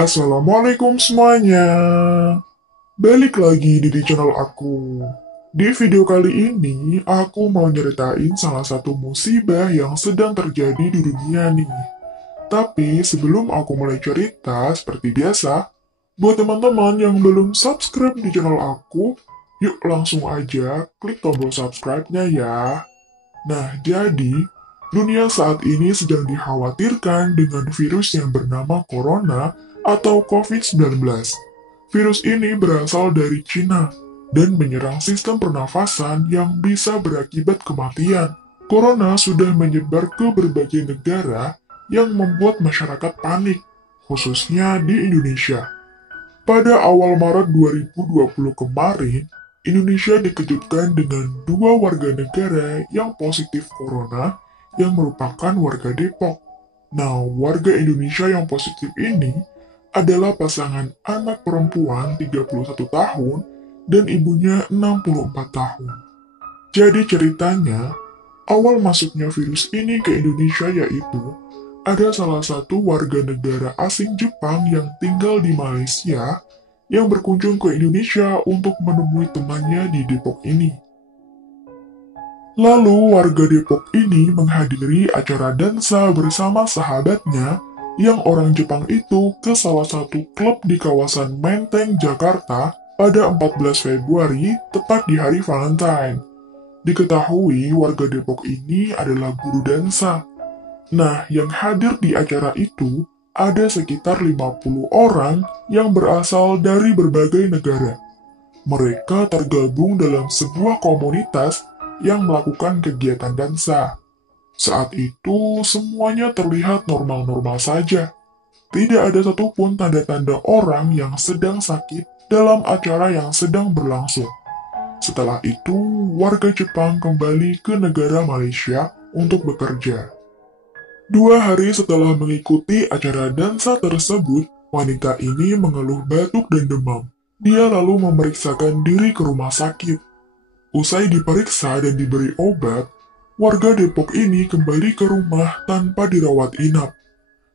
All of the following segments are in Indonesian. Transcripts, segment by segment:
Assalamualaikum semuanya. Balik lagi di channel aku. Di video kali ini, aku mau nyeritain salah satu musibah yang sedang terjadi di dunia nih. Tapi sebelum aku mulai cerita, seperti biasa, buat teman-teman yang belum subscribe di channel aku, yuk langsung aja klik tombol subscribe-nya ya. Nah, jadi, dunia saat ini sedang dikhawatirkan dengan virus yang bernama Corona atau COVID-19. Virus ini berasal dari Cina dan menyerang sistem pernafasan yang bisa berakibat kematian. Corona sudah menyebar ke berbagai negara yang membuat masyarakat panik, khususnya di Indonesia. Pada awal Maret 2020 kemarin, Indonesia dikejutkan dengan dua warga negara yang positif corona yang merupakan warga Depok. Nah, warga Indonesia yang positif ini adalah pasangan anak perempuan 31 tahun dan ibunya 64 tahun. Jadi ceritanya, awal masuknya virus ini ke Indonesia yaitu ada salah satu warga negara asing Jepang yang tinggal di Malaysia yang berkunjung ke Indonesia untuk menemui temannya di Depok ini. Lalu warga Depok ini menghadiri acara dansa bersama sahabatnya yang orang Jepang itu ke salah satu klub di kawasan Menteng, Jakarta pada 14 Februari tepat di hari Valentine. Diketahui warga Depok ini adalah guru dansa. Nah, yang hadir di acara itu ada sekitar 50 orang yang berasal dari berbagai negara. Mereka tergabung dalam sebuah komunitas yang melakukan kegiatan dansa. Saat itu, semuanya terlihat normal-normal saja. Tidak ada satupun tanda-tanda orang yang sedang sakit dalam acara yang sedang berlangsung. Setelah itu, warga Jepang kembali ke negara Malaysia untuk bekerja. 2 hari setelah mengikuti acara dansa tersebut, wanita ini mengeluh batuk dan demam. Dia lalu memeriksakan diri ke rumah sakit. Usai diperiksa dan diberi obat, warga Depok ini kembali ke rumah tanpa dirawat inap.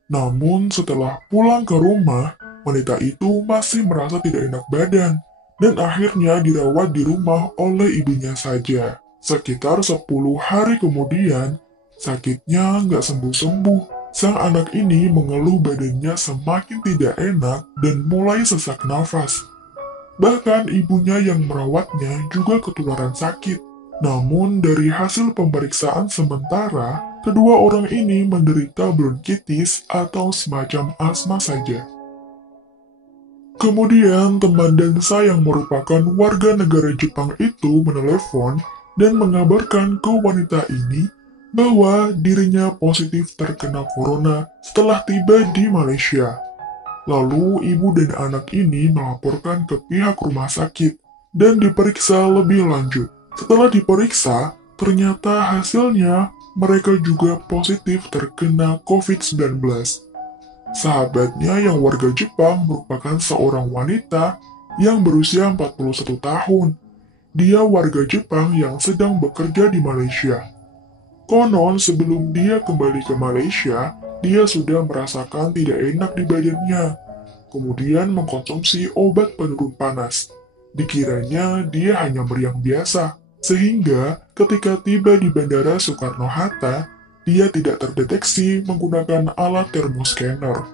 Namun setelah pulang ke rumah, wanita itu masih merasa tidak enak badan dan akhirnya dirawat di rumah oleh ibunya saja. Sekitar 10 hari kemudian, sakitnya nggak sembuh-sembuh. Sang anak ini mengeluh badannya semakin tidak enak dan mulai sesak nafas. Bahkan ibunya yang merawatnya juga ketularan sakit. Namun dari hasil pemeriksaan sementara, kedua orang ini menderita bronkitis atau semacam asma saja. Kemudian teman dansa yang merupakan warga negara Jepang itu menelepon dan mengabarkan ke wanita ini bahwa dirinya positif terkena corona setelah tiba di Malaysia. Lalu ibu dan anak ini melaporkan ke pihak rumah sakit dan diperiksa lebih lanjut. Setelah diperiksa, ternyata hasilnya mereka juga positif terkena COVID-19. Sahabatnya yang warga Jepang merupakan seorang wanita yang berusia 41 tahun. Dia warga Jepang yang sedang bekerja di Malaysia. Konon sebelum dia kembali ke Malaysia, dia sudah merasakan tidak enak di badannya. Kemudian mengkonsumsi obat penurun panas. Dikiranya dia hanya meriang biasa, sehingga ketika tiba di Bandara Soekarno-Hatta, dia tidak terdeteksi menggunakan alat thermoscanner.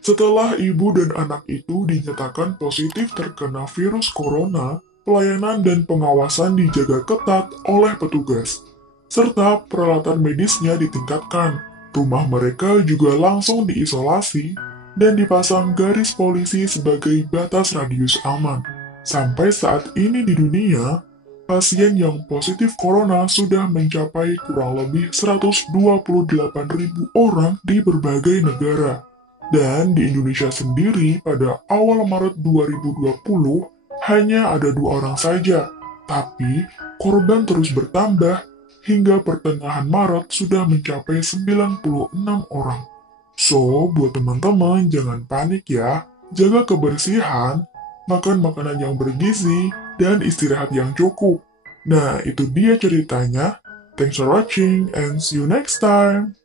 Setelah ibu dan anak itu dinyatakan positif terkena virus corona, pelayanan dan pengawasan dijaga ketat oleh petugas, serta peralatan medisnya ditingkatkan. Rumah mereka juga langsung diisolasi dan dipasang garis polisi sebagai batas radius aman. Sampai saat ini di dunia, pasien yang positif corona sudah mencapai kurang lebih 128.000 orang di berbagai negara. Dan di Indonesia sendiri pada awal Maret 2020 hanya ada 2 orang saja. Tapi korban terus bertambah hingga pertengahan Maret sudah mencapai 96 orang. So, buat teman-teman jangan panik ya. Jaga kebersihan, makan makanan yang bergizi, dan istirahat yang cukup. Nah, itu dia ceritanya. Thanks for watching and see you next time.